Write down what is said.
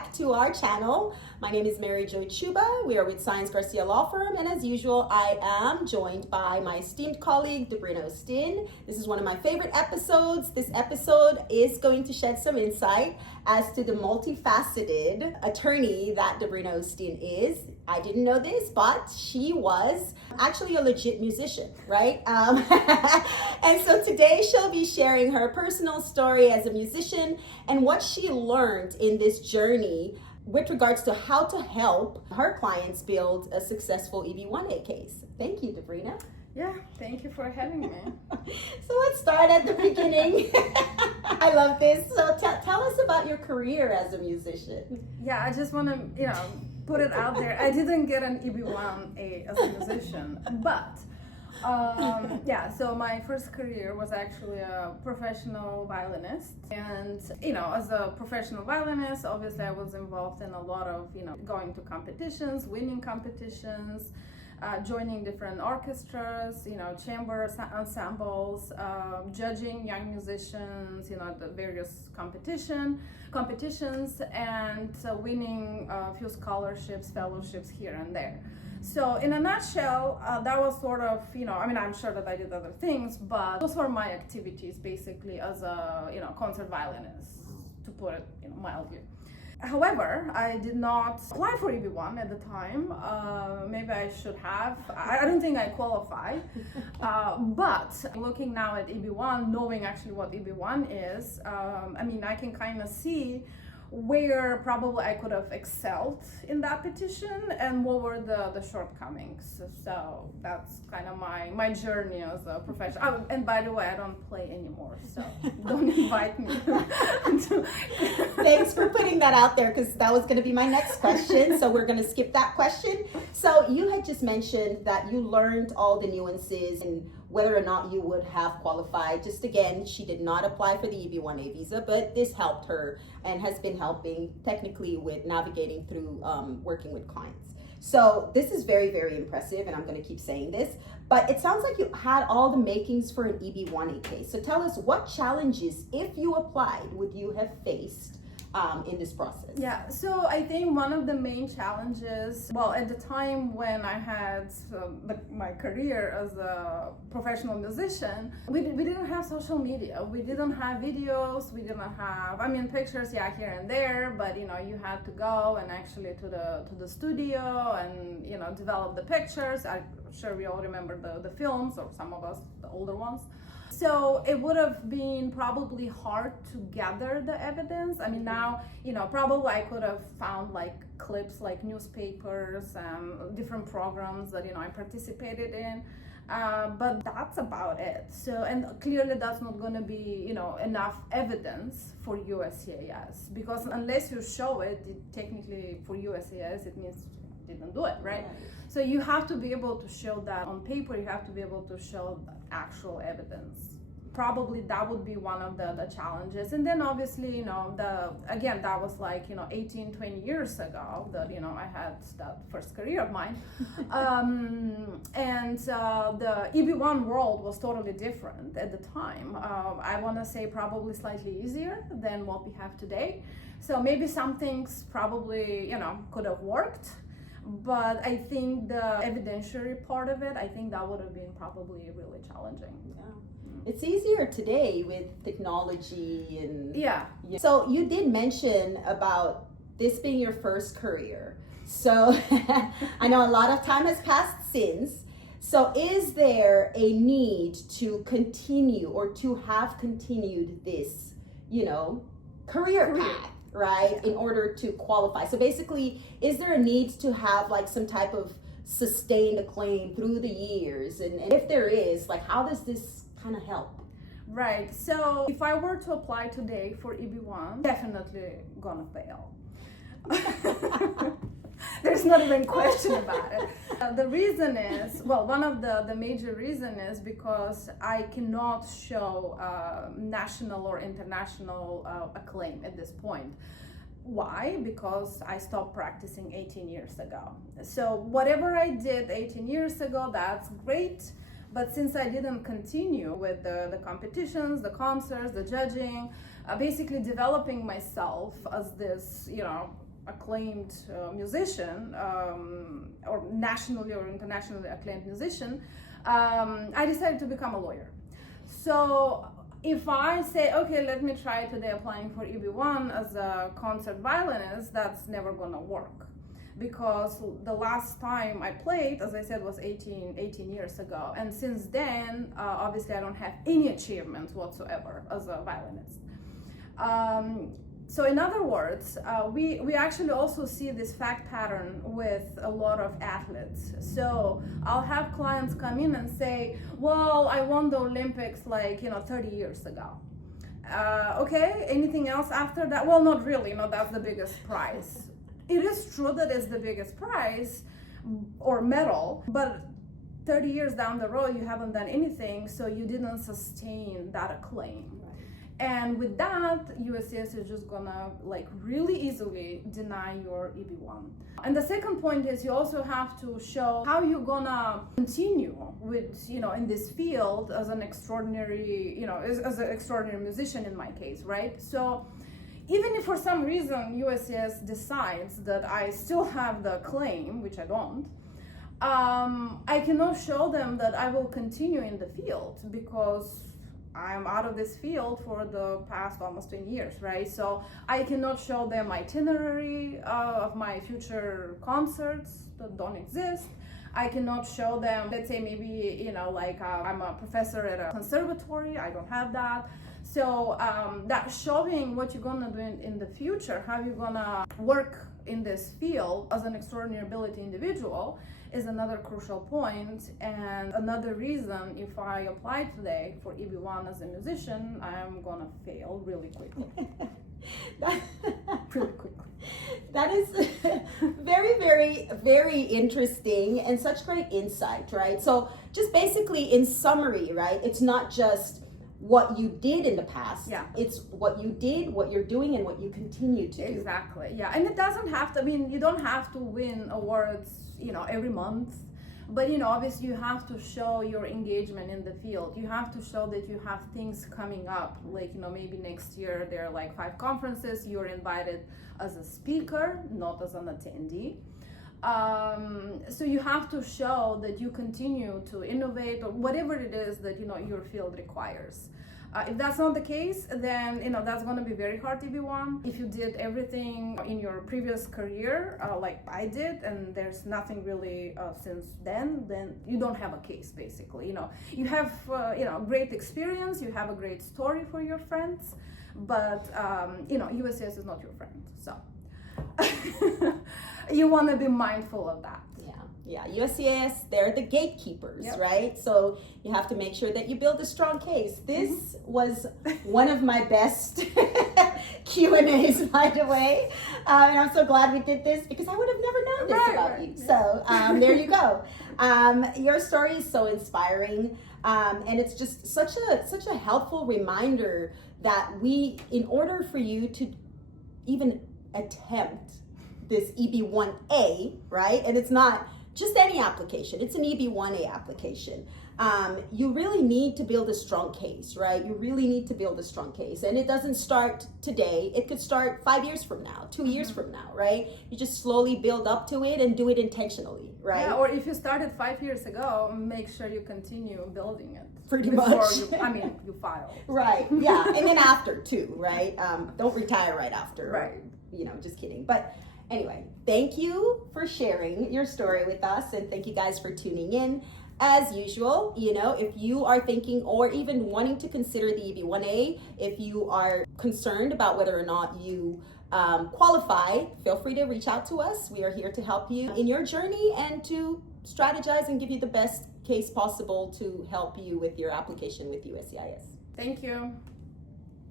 back to our channel. My name is Mary Jo Chuba. We are with Science Garcia Law Firm, and as usual, I am joined by my esteemed colleague, Debrina Ostin. This is one of my favorite episodes. This episode is going to shed some insight as to the multifaceted attorney that Debrina Ostin is. I didn't know this, but she was actually a legit musician, right? And so today she'll be sharing her personal story as a musician and what she learned in this journey with regards to how to help her clients build a successful EB-1A case. Thank you, Debrina. Yeah, thank you for having me. So let's start at the beginning. I love this. So tell us about your career as a musician. Yeah, I just want to, put it out there. I didn't get an EB-1A as a musician, but so my first career was actually a professional violinist. And, as a professional violinist, obviously I was involved in a lot of, going to competitions, winning competitions, joining different orchestras, chamber ensembles, judging young musicians, at the various competitions, and winning a few scholarships, fellowships here and there. So in a nutshell, that was sort of, I'm sure that I did other things, but those were my activities basically as a, concert violinist, to put it, mildly. However, I did not apply for EB-1 at the time. Maybe I should have. I don't think I qualify. But looking now at EB-1, knowing actually what EB-1 is, I can kind of see where probably I could have excelled in that petition and what were the shortcomings. So that's kind of my journey as a professional. Oh, and by the way, I don't play anymore, so don't invite me. Thanks for putting that out there, because that was going to be my next question. So we're going to skip that question. So you had just mentioned that you learned all the nuances and whether or not you would have qualified. Just again, she did not apply for the EB-1A visa, but this helped her and has been helping technically with navigating through working with clients. So this is very, very impressive, and I'm going to keep saying this, but it sounds like you had all the makings for an EB-1A case. So tell us, what challenges, if you applied, would you have faced in this process? Yeah, so I think one of the main challenges, at the time when I had my career as a professional musician, we didn't have social media. We didn't have videos. We didn't have, pictures, here and there, but you had to go and actually to the studio and develop the pictures. I'm sure we all remember the films, or some of us, the older ones. So it would have been probably hard to gather the evidence. Now, probably I could have found clips, newspapers, different programs that, I participated in. But that's about it. So, and clearly that's not going to be, enough evidence for USCIS, because unless you show it, technically for USCIS, it means you didn't do it, right? So you have to be able to show that on paper. You have to be able to show actual evidence. Probably that would be one of the challenges. And then obviously, that was 18, 20 years ago that, I had that first career of mine. And the EB-1 world was totally different at the time. I want to say probably slightly easier than what we have today. So maybe some things probably, could have worked. But I think the evidentiary part of it, I think that would have been probably really challenging. Yeah. It's easier today with technology and... Yeah. So you did mention about this being your first career. So I know a lot of time has passed since. So is there a need to continue or to have continued this, career path? Right, in order to qualify? So basically, is there a need to have some type of sustained acclaim through the years? And if there is, how does this kind of help? Right, so if I were to apply today for EB-1, definitely gonna fail. There's not even a question about it. The reason is, one of the major reason is because I cannot show national or international acclaim at this point. Why? Because I stopped practicing 18 years ago. So whatever I did 18 years ago, that's great. But since I didn't continue with the competitions, the concerts, the judging, basically developing myself as this, acclaimed musician, or nationally or internationally acclaimed musician, I decided to become a lawyer. So if I say, okay, let me try today applying for EB-1 as a concert violinist, that's never gonna work. Because the last time I played, as I said, was 18 years ago. And since then, obviously I don't have any achievements whatsoever as a violinist. So in other words, we actually also see this fact pattern with a lot of athletes. So I'll have clients come in and say, well, I won the Olympics 30 years ago. Okay, anything else after that? Well, not really, that's the biggest prize. It is true that it's the biggest prize or medal, but 30 years down the road, you haven't done anything, so you didn't sustain that acclaim. And with that, USCIS is just gonna really easily deny your EB-1. And the second point is you also have to show how you're gonna continue with, in this field as an extraordinary, as an extraordinary musician in my case, right? So even if for some reason USCIS decides that I still have the claim, which I don't, I cannot show them that I will continue in the field because I'm out of this field for the past almost 10 years, right? So I cannot show them itinerary of my future concerts that don't exist. I cannot show them, let's say maybe, I'm a professor at a conservatory, I don't have that. So that showing what you're gonna do in the future, how you're gonna work in this field as an extraordinary ability individual is another crucial point, and another reason if I apply today for EB-1 as a musician, I'm gonna fail really quickly. Pretty quickly. That is very, very, very interesting and such great insight, right? So just basically in summary, right, it's not just what you did in the past. Yeah. It's what you did, what you're doing, and what you continue to do. Exactly. Yeah. And it doesn't have to, you don't have to win awards, every month. But, obviously you have to show your engagement in the field. You have to show that you have things coming up. Maybe next year there are 5 conferences. You're invited as a speaker, not as an attendee. So you have to show that you continue to innovate or whatever it is that your field requires. If that's not the case, then that's going to be very hard to be one. If you did everything in your previous career like I did, and there's nothing really since then you don't have a case basically. You have great experience, you have a great story for your friends, but USCIS is not your friend, so you want to be mindful of that. Yeah, USCIS, they're the gatekeepers, Yep. right? So you have to make sure that you build a strong case. This was one of my best Q&As, by the way. And I'm so glad we did this because I would have never known this about you. So there you go. Your story is so inspiring. And it's just such a helpful reminder that in order for you to even attempt this EB-1A, right? And it's not just any application, it's an EB-1A application. You really need to build a strong case, right? You really need to build a strong case. And it doesn't start today. It could start 5 years from now, 2 years from now, right? You just slowly build up to it and do it intentionally, right? Yeah, or if you started 5 years ago, make sure you continue building it. Pretty before much. You file. Right, yeah. And then after too, right? Don't retire right after. Right. Just kidding. But anyway, thank you for sharing your story with us, and thank you guys for tuning in. As usual, if you are thinking or even wanting to consider the EB-1A, if you are concerned about whether or not you qualify, feel free to reach out to us. We are here to help you in your journey and to strategize and give you the best case possible to help you with your application with USCIS. Thank you.